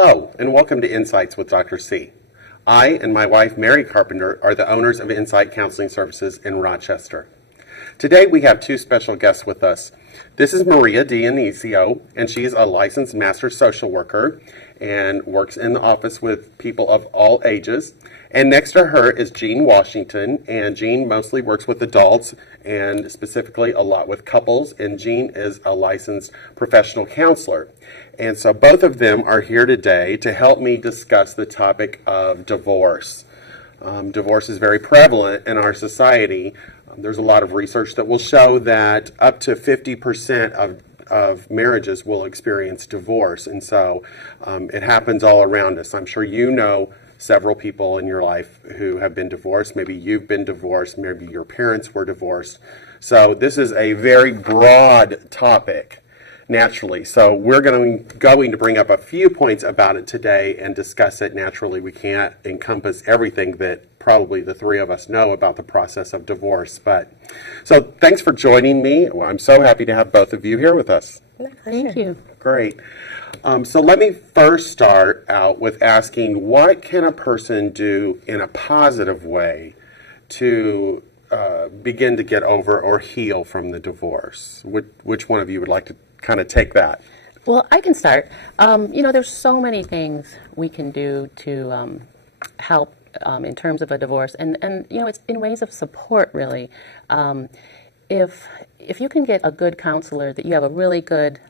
Hello, and welcome to Insights with Dr. C. I and my wife, Mary Carpenter, are the owners of Insight Counseling Services in Rochester. Today we have two special guests with us. This is Maria Dionisio, and she is a licensed master social worker and works in the office with people of all ages. And next to her is Jean Washington, and Jean mostly works with adults and specifically a lot with couples, and Jean is a licensed professional counselor. And so both of them are here today to help me discuss the topic of divorce. Divorce is very prevalent in our society. There's a lot of research that will show that up to 50% of marriages will experience divorce. And so it happens all around us. I'm sure you know several people in your life who have been divorced. Maybe you've been divorced. Maybe your parents were divorced. So this is a very broad topic, naturally. So we're going to bring up a few points about it today and discuss it. Naturally, we can't encompass everything that probably the three of us know about the process of divorce. But so thanks for joining me. Well, I'm so happy to have both of you here with us. Thank you. Great. So let me first start out with asking, what can a person do in a positive way to begin to get over or heal from the divorce? Which one of you would like to kind of take that? Well, I can start. There's so many things we can do to help in terms of a divorce, and it's in ways of support, really. If you can get a good counselor that you have a really good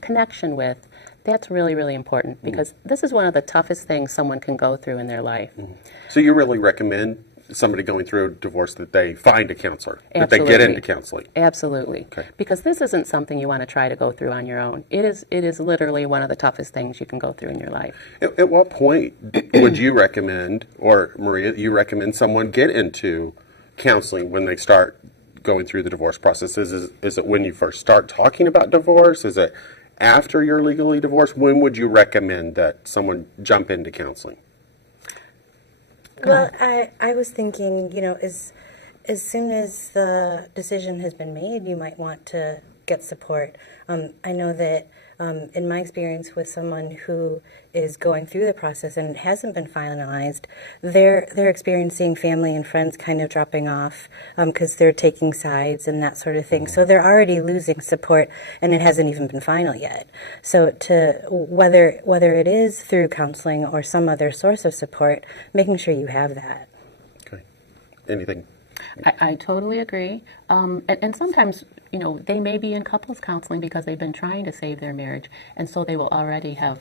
connection with, that's really, really important, because this is one of the toughest things someone can go through in their life. So you really recommend somebody going through a divorce that they find a counselor, that they get into counseling? Absolutely. Okay. Because this isn't something you want to try to go through on your own. It is literally one of the toughest things you can go through in your life. At what point would you recommend, or Maria, you recommend someone get into counseling when they start going through the divorce process? Is it when you first start talking about divorce? Is it after you're legally divorced? When would you recommend that someone jump into counseling? Well, I was thinking, as soon as the decision has been made, you might want to get support. I know that in my experience with someone who is going through the process and it hasn't been finalized, they're experiencing family and friends kind of dropping off because they're taking sides and that sort of thing. So they're already losing support, and it hasn't even been final yet. So whether it is through counseling or some other source of support, making sure you have that. Okay. Anything? I totally agree. And sometimes, they may be in couples counseling because they've been trying to save their marriage, and so they will already have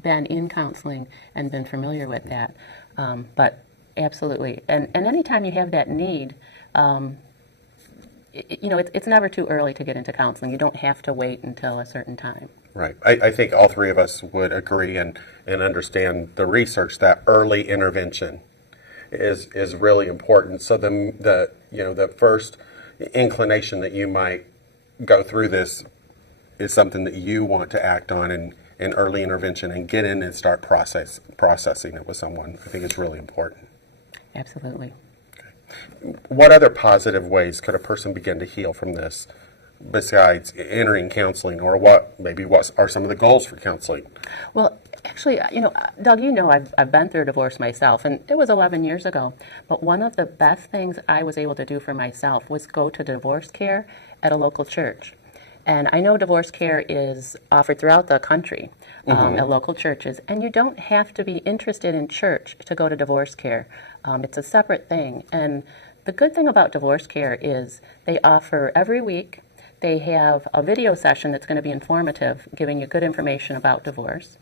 been in counseling and been familiar with that. But absolutely. And anytime you have that need, it's never too early to get into counseling. You don't have to wait until a certain time. Right. I think all three of us would agree and understand the research that early intervention is really important. So the first inclination that you might go through this is something that you want to act on in early intervention and get in and start processing it with someone. I think it's really important. Absolutely. Okay. What other positive ways could a person begin to heal from this besides entering counseling, or what are some of the goals for counseling? Well, actually, Doug, I've been through a divorce myself, and it was 11 years ago. But one of the best things I was able to do for myself was go to divorce care at a local church. And I know divorce care is offered throughout the country at local churches, and you don't have to be interested in church to go to divorce care. It's a separate thing. And the good thing about divorce care is they offer every week. They have a video session that's going to be informative, giving you good information about divorce.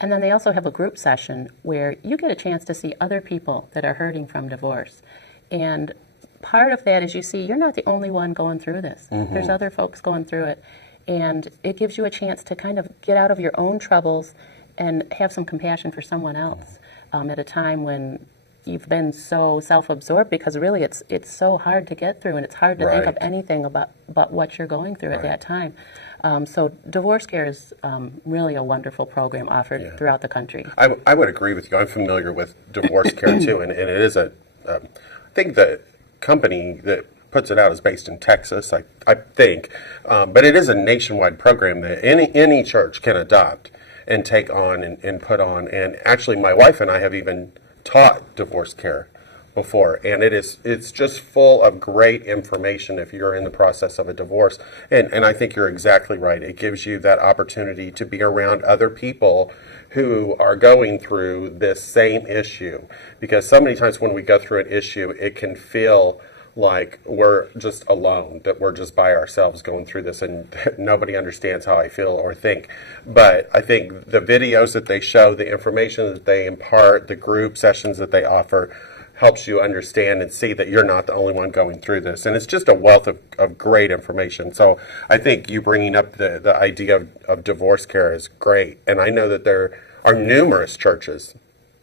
And then they also have a group session where you get a chance to see other people that are hurting from divorce. And part of that is you're not the only one going through this. There's other folks going through it. And it gives you a chance to kind of get out of your own troubles and have some compassion for someone else at a time when you've been so self-absorbed, because really it's so hard to get through, and it's hard to think of anything about what you're going through at that time. So divorce care is really a wonderful program offered throughout the country. I would agree with you. I'm familiar with divorce care too, and it is I think the company that puts it out is based in Texas, I think, but it is a nationwide program that any church can adopt. and take on and put on. And actually, my wife and I have even taught divorce care before, and it's just full of great information if you're in the process of a divorce. And I think you're exactly right. It gives you that opportunity to be around other people who are going through this same issue, because so many times when we go through an issue, it can feel like we're just alone, that we're just by ourselves going through this and nobody understands how I feel or think. But I think the videos that they show, the information that they impart, the group sessions that they offer helps you understand and see that you're not the only one going through this. And it's just a wealth of great information. So I think you bringing up the idea of divorce care is great. And I know that there are numerous churches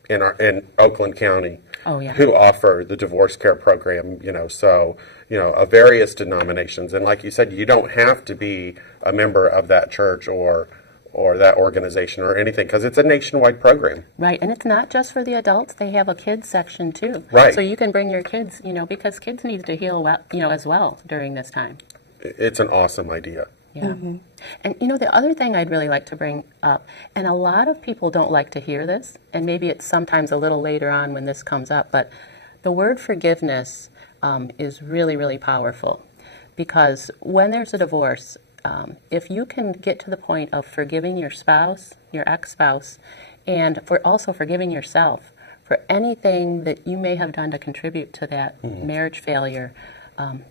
in Oakland County who offer the divorce care program, of various denominations. And like you said, you don't have to be a member of that church or that organization or anything, because it's a nationwide program. Right, and it's not just for the adults. They have a kids section too. Right. So you can bring your kids, because kids need to heal, as well during this time. It's an awesome idea. Yeah. And the other thing I'd really like to bring up, and a lot of people don't like to hear this, and maybe it's sometimes a little later on when this comes up, but the word forgiveness is really, really powerful, because when there's a divorce, if you can get to the point of forgiving your spouse, your ex-spouse, and also forgiving yourself for anything that you may have done to contribute to that marriage failure,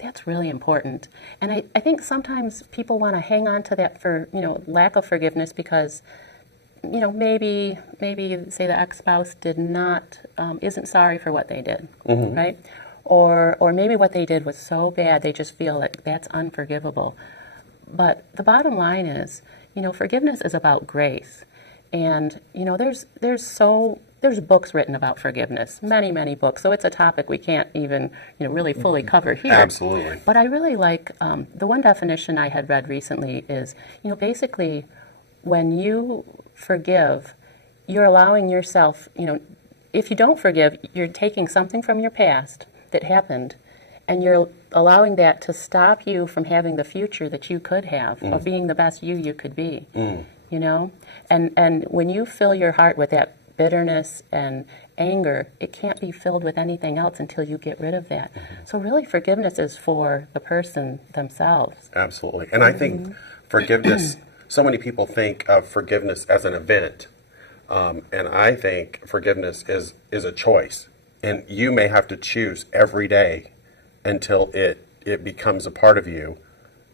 that's really important. And I think sometimes people want to hang on to that for, lack of forgiveness because, maybe say the ex-spouse isn't sorry for what they did, right? Or maybe what they did was so bad they just feel like that's unforgivable. But the bottom line is, forgiveness is about grace. And, there's books written about forgiveness, many, many books. So it's a topic we can't even, really fully cover here. Absolutely. But I really like, the one definition I had read recently is, basically when you forgive, you're allowing yourself, if you don't forgive, you're taking something from your past that happened, and you're allowing that to stop you from having the future that you could have, of being the best you could be, And when you fill your heart with that bitterness and anger, it can't be filled with anything else until you get rid of that. So really forgiveness is for the person themselves. Absolutely. And I think forgiveness, so many people think of forgiveness as an event. And I think forgiveness is a choice. And you may have to choose every day until it becomes a part of you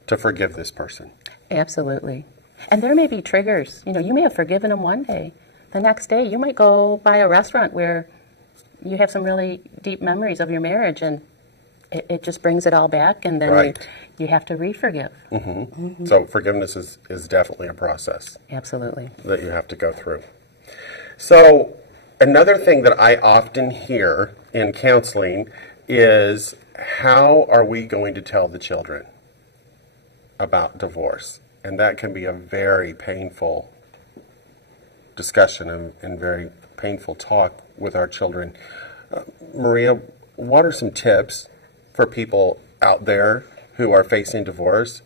to forgive this person. Absolutely. And there may be triggers. You may have forgiven them one day. The next day, you might go by a restaurant where you have some really deep memories of your marriage, and it just brings it all back, and then you have to re-forgive. So forgiveness is definitely a process. Absolutely. That you have to go through. So another thing that I often hear in counseling is, how are we going to tell the children about divorce? And that can be a very painful discussion and very painful talk with our children. Maria, what are some tips for people out there who are facing divorce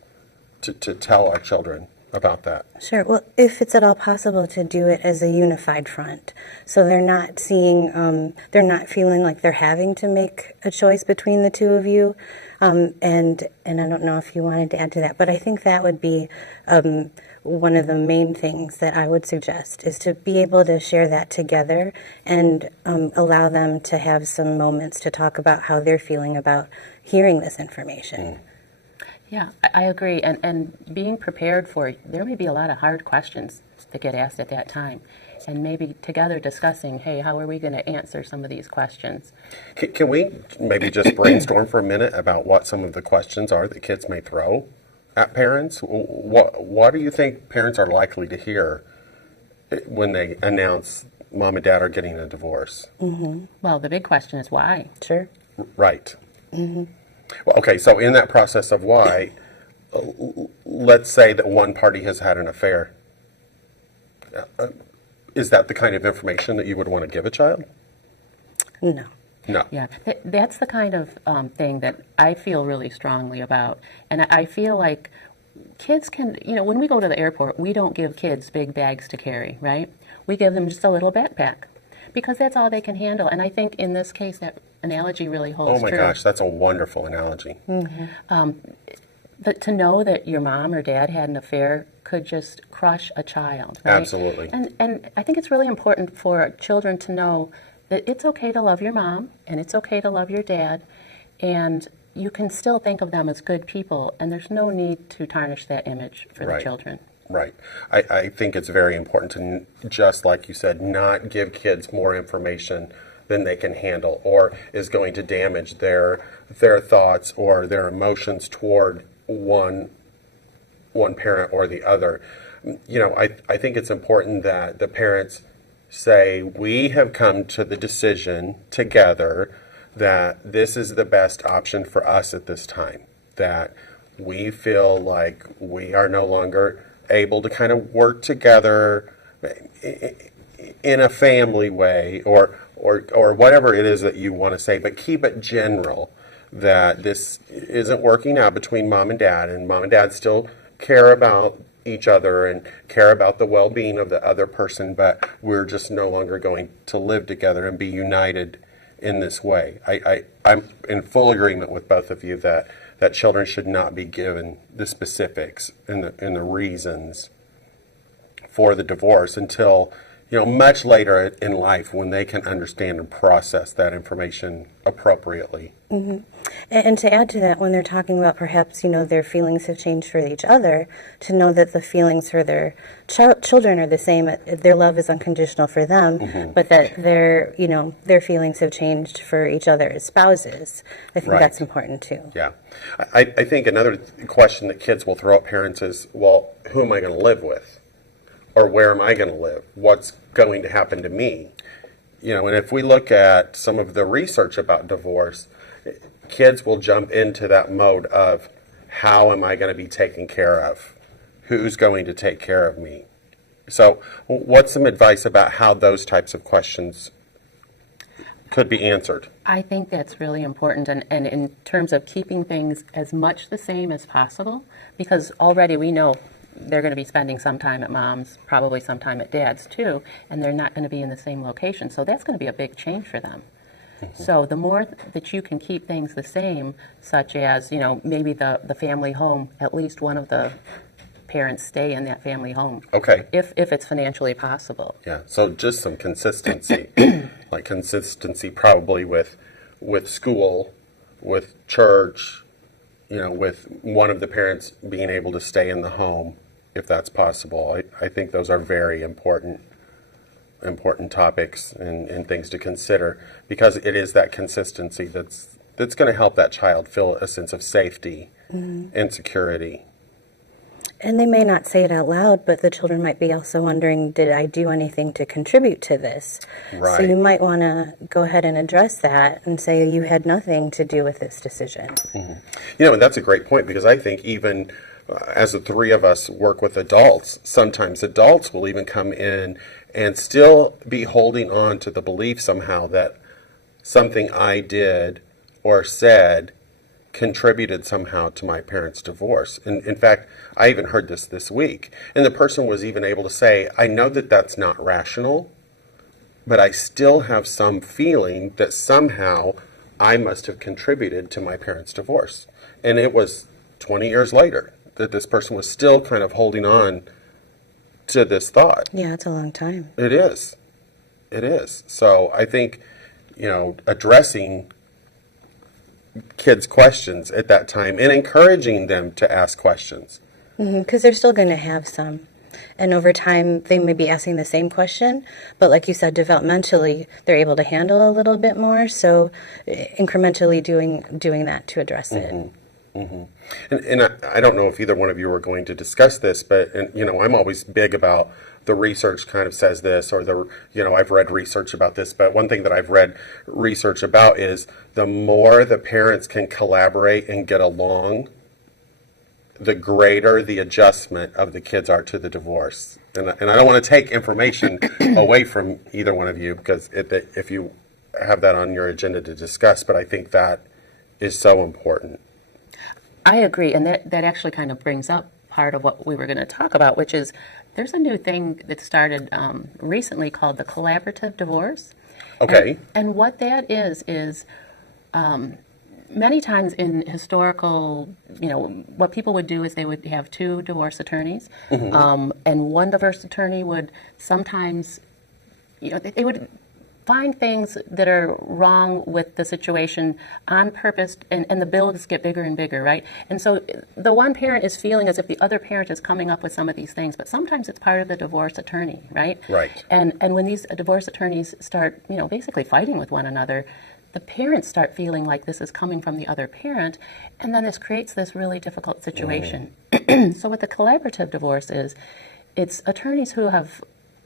to tell our children about that? Sure. Well, if it's at all possible, to do it as a unified front, so they're not they're not feeling like they're having to make a choice between the two of you. And I don't know if you wanted to add to that, but I think that would be one of the main things that I would suggest, is to be able to share that together and allow them to have some moments to talk about how they're feeling about hearing this information. Yeah, I agree. And being prepared for it, there may be a lot of hard questions that get asked at that time. And maybe together discussing, hey, how are we going to answer some of these questions? Can we maybe just brainstorm for a minute about what some of the questions are that kids may throw at parents? What do you think parents are likely to hear when they announce mom and dad are getting a divorce? Well, the big question is why? Sure. Right. Well, okay, so in that process of why, let's say that one party has had an affair. Is that the kind of information that you would want to give a child? No. No. Yeah, that's the kind of thing that I feel really strongly about. And I feel like kids can, when we go to the airport, we don't give kids big bags to carry, right? We give them just a little backpack because that's all they can handle. And I think in this case, that analogy really holds Oh my true. gosh, that's a wonderful analogy. But to know that your mom or dad had an affair could just crush a child, right? Absolutely. And I think it's really important for children to know that it's okay to love your mom and it's okay to love your dad, and you can still think of them as good people, and there's no need to tarnish that image for the children. Right. I think it's very important to, just like you said, not give kids more information than they can handle or is going to damage their thoughts or their emotions toward one parent or the other. I think it's important that the parents say, we have come to the decision together that this is the best option for us at this time, that we feel like we are no longer able to kind of work together in a family way or whatever it is that you want to say, but keep it general, that this isn't working out between mom and dad still care about each other and care about the well-being of the other person, but we're just no longer going to live together and be united in this way. I'm in full agreement with both of you that children should not be given the specifics and the reasons for the divorce until much later in life when they can understand and process that information appropriately. Mm-hmm. And to add to that, when they're talking about perhaps, their feelings have changed for each other, to know that the feelings for their children are the same, their love is unconditional for them, but that their feelings have changed for each other as spouses. I think that's important too. Yeah. I think another question that kids will throw at parents is, well, who am I going to live with? Or where am I going to live? What's going to happen to me? And if we look at some of the research about divorce, kids will jump into that mode of, how am I going to be taken care of? Who's going to take care of me? So what's some advice about how those types of questions could be answered? I think that's really important, and in terms of keeping things as much the same as possible, because already we know they're going to be spending some time at mom's, probably some time at dad's too, and they're not going to be in the same location. So that's going to be a big change for them. So the more that you can keep things the same, such as, maybe the family home, at least one of the parents stay in that family home. Okay. If it's financially possible. Yeah, so just some consistency, like consistency probably with school, with church, with one of the parents being able to stay in the home, if that's possible. I think those are very important topics and things to consider, because it is that consistency that's going to help that child feel a sense of safety and security. And they may not say it out loud, but the children might be also wondering, did I do anything to contribute to this? Right. So you might want to go ahead and address that and say you had nothing to do with this decision. And that's a great point, because I think even as the three of us work with adults, sometimes adults will even come in and still be holding on to the belief somehow that something I did or said contributed somehow to my parents' divorce. And in fact, I even heard this week, and the person was even able to say, I know that that's not rational, but I still have some feeling that somehow I must have contributed to my parents' divorce. And it was 20 years later that this person was still kind of holding on to this thought. Yeah, it's a long time. It is. So I think, addressing kids' questions at that time and encouraging them to ask questions. Because they're still going to have some. And over time, they may be asking the same question, but like you said, developmentally, they're able to handle a little bit more. So incrementally doing that to address it. And I don't know if either one of you are going to discuss this, but I'm always big about the research kind of says this, or I've read research about this, but one thing that I've read research about is the more the parents can collaborate and get along, the greater the adjustment of the kids are to the divorce. And I don't want to take information away from either one of you, because if you have that on your agenda to discuss, but I think that is so important. I agree, and that actually kind of brings up part of what we were going to talk about, which is there's a new thing that started recently called the collaborative divorce. Okay. And what that is many times in historical, what people would do is they would have two divorce attorneys, and one divorce attorney would sometimes, they would find things that are wrong with the situation on purpose, and the bills get bigger and bigger, right? And so the one parent is feeling as if the other parent is coming up with some of these things, but sometimes it's part of the divorce attorney, right? Right. And when these divorce attorneys start, basically fighting with one another, the parents start feeling like this is coming from the other parent, and then this creates this really difficult situation. So what the collaborative divorce is, it's attorneys who have,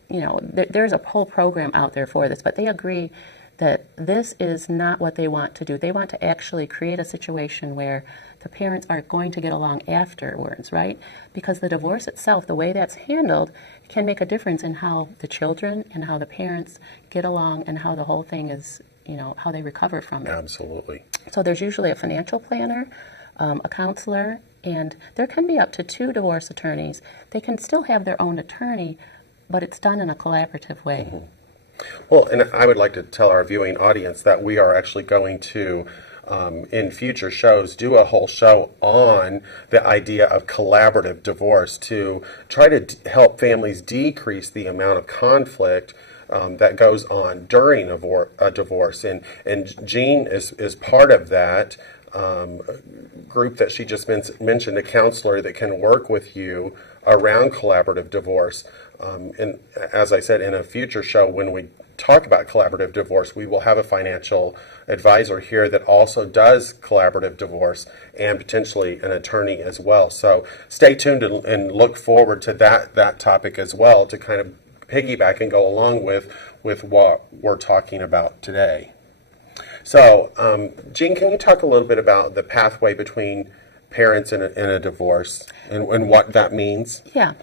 there's a whole program out there for this, but they agree that this is not what they want to do. They want to actually create a situation where the parents are going to get along afterwards, right? Because the divorce itself, the way that's handled, can make a difference in how the children and how the parents get along and how the whole thing is, how they recover from it. Absolutely. So there's usually a financial planner, a counselor, and there can be up to 2 divorce attorneys. They can still have their own attorney, but it's done in a collaborative way. Well, and I would like to tell our viewing audience that we are actually going to, in future shows, do a whole show on the idea of collaborative divorce to try to help families decrease the amount of conflict that goes on during a divorce. And Jean is part of that group that she just mentioned, a counselor that can work with you around collaborative divorce. And as I said, in a future show, when we talk about collaborative divorce, we will have a financial advisor here that also does collaborative divorce and potentially an attorney as well. So stay tuned and look forward to that topic as well, to kind of piggyback and go along with what we're talking about today. So, Jean, can you talk a little bit about the pathway between parents in a divorce and what that means? Yeah.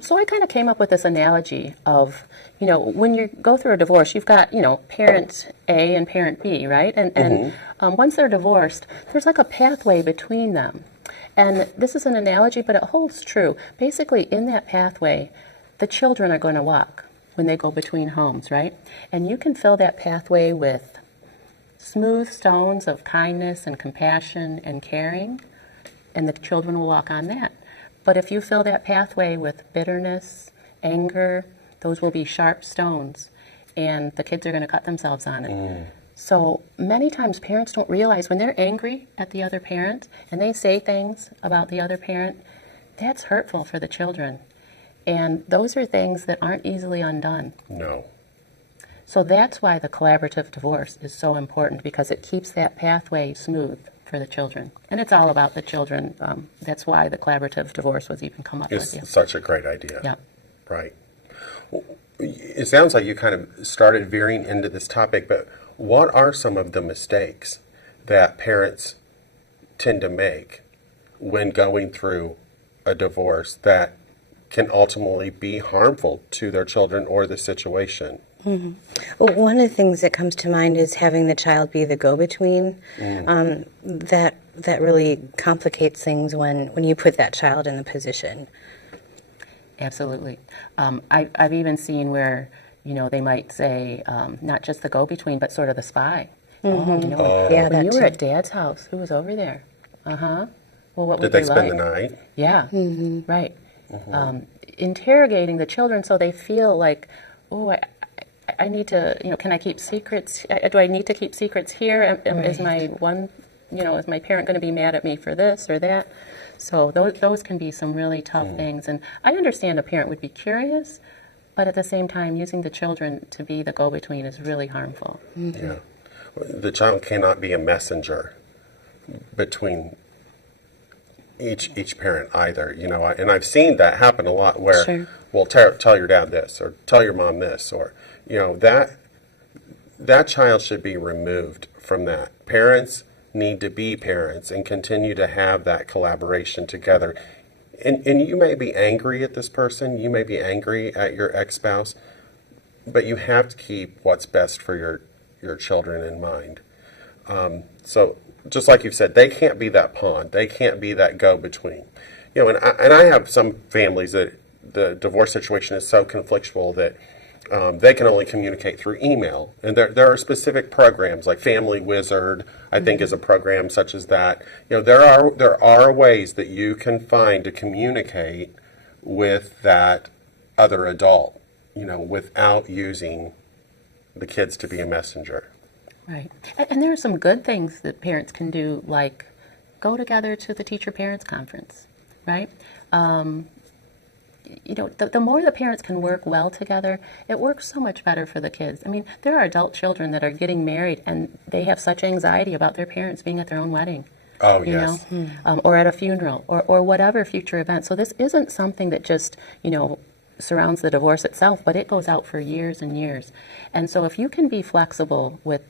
So I kind of came up with this analogy of, when you go through a divorce, you've got, parent A and parent B, right? And once they're divorced, there's like a pathway between them. And this is an analogy, but it holds true. Basically, in that pathway, the children are going to walk when they go between homes, right? And you can fill that pathway with smooth stones of kindness and compassion and caring, and the children will walk on that. But if you fill that pathway with bitterness, anger, those will be sharp stones, and the kids are going to cut themselves on it. So many times parents don't realize when they're angry at the other parent and they say things about the other parent, that's hurtful for the children. And those are things that aren't easily undone. No. So that's why the collaborative divorce is so important, because it keeps that pathway smooth for the children. And it's all about the children. That's why the collaborative divorce was even come up with. It's such a great idea. Yeah. Right. Well, it sounds like you kind of started veering into this topic, but what are some of the mistakes that parents tend to make when going through a divorce that can ultimately be harmful to their children or the situation? Well, one of the things that comes to mind is having the child be the go-between. That really complicates things when you put that child in the position. Absolutely. I've even seen where, they might say, not just the go-between, but sort of the spy. Yeah, when that you were too. at Dad's house, who was over there? Well, what Did were they spend the night? Yeah, right. Interrogating the children so they feel like, oh, I need to, can I keep secrets? Do I need to keep secrets here? Is my is my parent going to be mad at me for this or that? So those can be some really tough things. And I understand a parent would be curious, but at the same time, using the children to be the go-between is really harmful. Yeah. The child cannot be a messenger between each parent either, and I've seen that happen a lot where, Sure. well, tell your dad this, or tell your mom this, or, that child should be removed from that. Parents need to be parents and continue to have that collaboration together. And you may be angry at this person, you may be angry at your ex-spouse, but you have to keep what's best for your children in mind. So just like you've said, they can't be that pawn. They can't be that go-between. And I have some families that the divorce situation is so conflictual that they can only communicate through email. And there are specific programs like Family Wizard, I think, is a program such as that. There are ways that you can find to communicate with that other adult, without using the kids to be a messenger. Right. And there are some good things that parents can do, like go together to the teacher-parents conference, right? The more the parents can work well together, it works so much better for the kids. I mean, there are adult children that are getting married and they have such anxiety about their parents being at their own wedding. Oh, yes. Or at a funeral or whatever future event. So this isn't something that just, surrounds the divorce itself, but it goes out for years and years. And so if you can be flexible with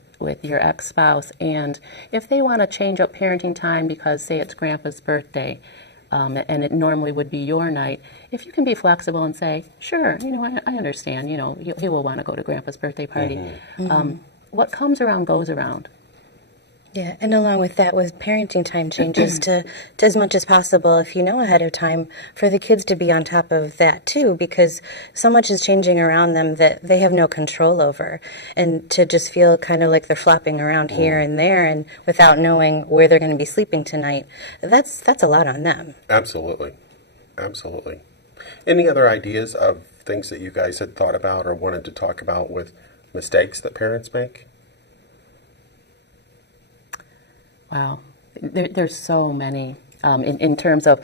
your ex-spouse, and if they want to change up parenting time because, say, it's grandpa's birthday, and it normally would be your night, if you can be flexible and say, sure, I understand, he will want to go to grandpa's birthday party. What comes around goes around. Yeah, and along with that, with parenting time changes to as much as possible, if you know ahead of time, for the kids to be on top of that too, because so much is changing around them that they have no control over, and to just feel kind of like they're flopping around here and there, and without knowing where they're going to be sleeping tonight, that's a lot on them. Absolutely. Any other ideas of things that you guys had thought about or wanted to talk about with mistakes that parents make? Wow. There's so many in terms of,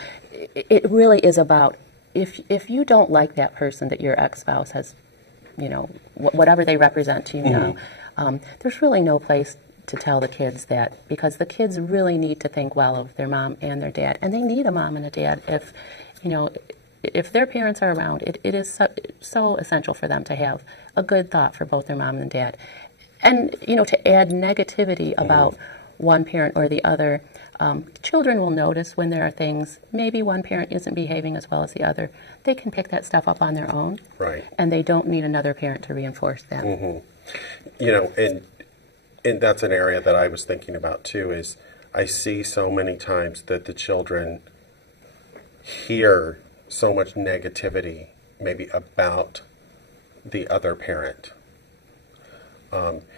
it really is about, if you don't like that person that your ex-spouse has, whatever they represent to you now, there's really no place to tell the kids that, because the kids really need to think well of their mom and their dad, and they need a mom and a dad. If their parents are around, it is so essential for them to have a good thought for both their mom and dad. And, to add negativity about one parent or the other, children will notice when there are things, maybe one parent isn't behaving as well as the other. They can pick that stuff up on their own. Right. And they don't need another parent to reinforce that. And that's an area that I was thinking about too, is I see so many times that the children hear so much negativity maybe about the other parent.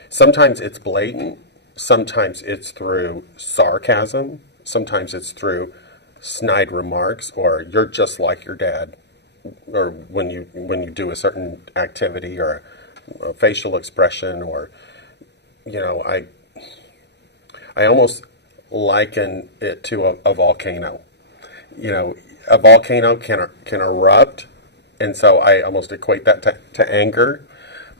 Sometimes it's blatant. Sometimes it's through sarcasm. Sometimes it's through snide remarks, or you're just like your dad, or when you do a certain activity or a facial expression, or I almost liken it to a volcano. A volcano can erupt, and so I almost equate that to anger.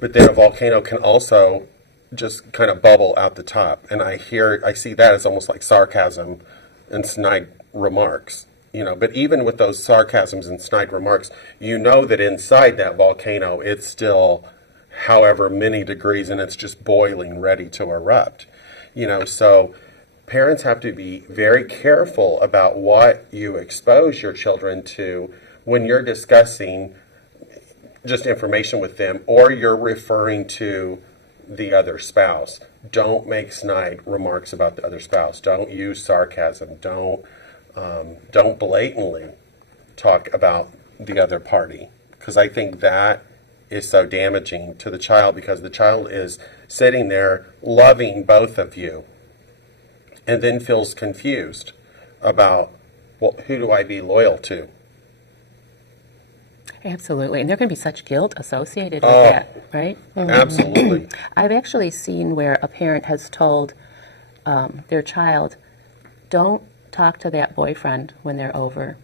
But then a volcano can also just kind of bubble out the top, and I see that as almost like sarcasm and snide remarks. But even with those sarcasms and snide remarks, that inside that volcano it's still however many degrees, and it's just boiling, ready to erupt. So parents have to be very careful about what you expose your children to when you're discussing just information with them, or you're referring to the other spouse. Don't make snide remarks about the other spouse. Don't use sarcasm. Don't blatantly talk about the other party, because I think that is so damaging to the child, because the child is sitting there loving both of you and then feels confused about, well, who do I be loyal to? Absolutely. And there can be such guilt associated with that, right? Absolutely. I've actually seen where a parent has told their child, don't talk to that boyfriend when they're over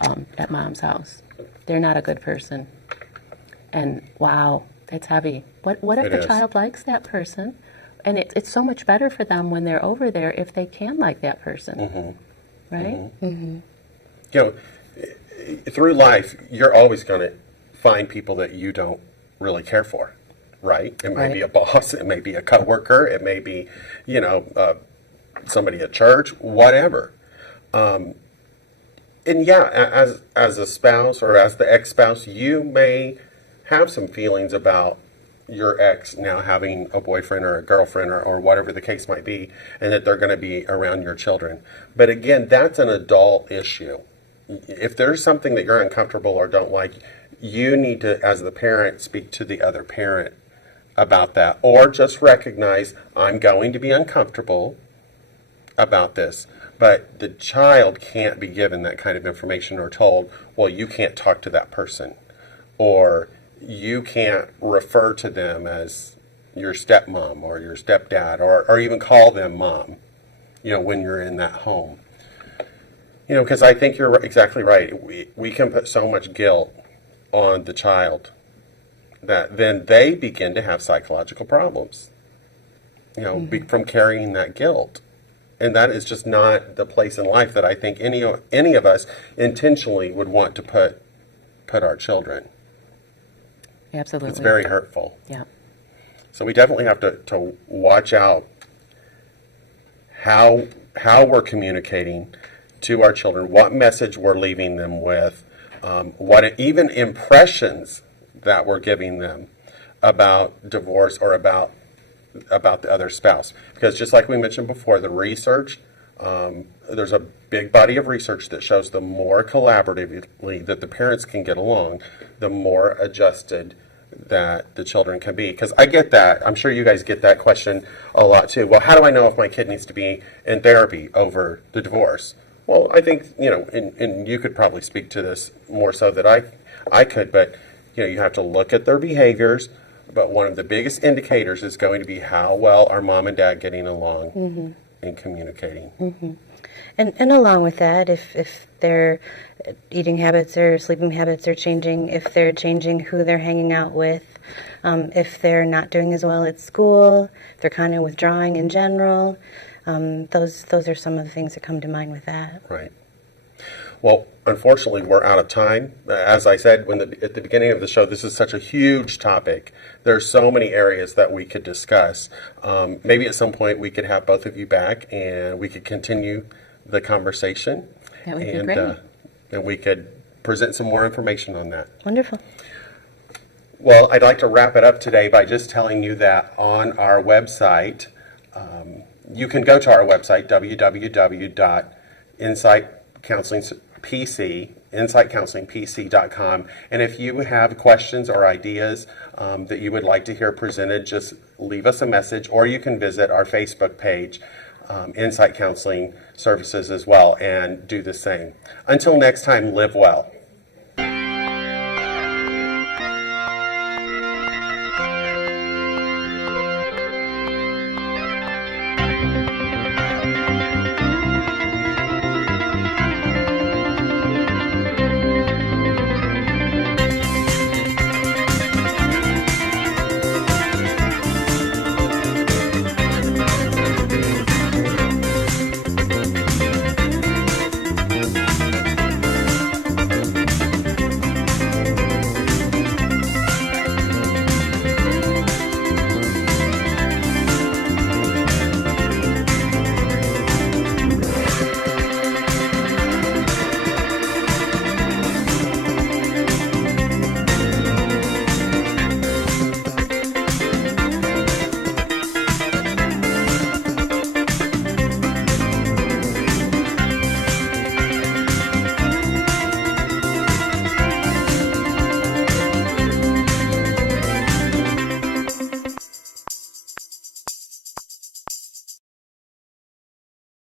at mom's house. They're not a good person. And wow, that's heavy. What if the child likes that person? And it's so much better for them when they're over there if they can like that person, right? Through life, you're always going to find people that you don't really care for, right? It may be a boss, it may be a coworker, it may be, somebody at church, whatever. And as a spouse or as the ex-spouse, you may have some feelings about your ex now having a boyfriend or a girlfriend or whatever the case might be, and that they're going to be around your children. But again, that's an adult issue. if there's something that you're uncomfortable or don't like, you need to, as the parent, speak to the other parent about that, or just recognize I'm going to be uncomfortable about this. But the child can't be given that kind of information or told, well, you can't talk to that person, or you can't refer to them as your stepmom or your stepdad, or even call them mom, when you're in that home. Because I think you're exactly right. We can put so much guilt on the child that then they begin to have psychological problems, from carrying that guilt. And that is just not the place in life that I think any of us intentionally would want to put our children. Absolutely. It's very hurtful. Yeah. So we definitely have to watch out how we're communicating to our children, what message we're leaving them with, what even impressions that we're giving them about divorce or about the other spouse. Because just like we mentioned before, the research, there's a big body of research that shows the more collaboratively that the parents can get along, the more adjusted that the children can be. Because I get that. I'm sure you guys get that question a lot too. Well, how do I know if my kid needs to be in therapy over the divorce? Well, I think, and you could probably speak to this more so than I could, but, you have to look at their behaviors. But one of the biggest indicators is going to be how well are mom and dad getting along and communicating. Mm-hmm. And along with that, if their eating habits or sleeping habits are changing, if they're changing who they're hanging out with, if they're not doing as well at school, if they're kind of withdrawing in general, those are some of the things that come to mind with that. Right. Well, unfortunately, we're out of time. As I said at the beginning of the show, this is such a huge topic. There's so many areas that we could discuss. Maybe at some point we could have both of you back and we could continue the conversation. That would be great. And we could present some more information on that. Wonderful. Well, I'd like to wrap it up today by just telling you that on our website, you can go to our website, insightcounselingpc.com, and if you have questions or ideas that you would like to hear presented, just leave us a message, or you can visit our Facebook page, Insight Counseling Services as well, and do the same. Until next time, live well.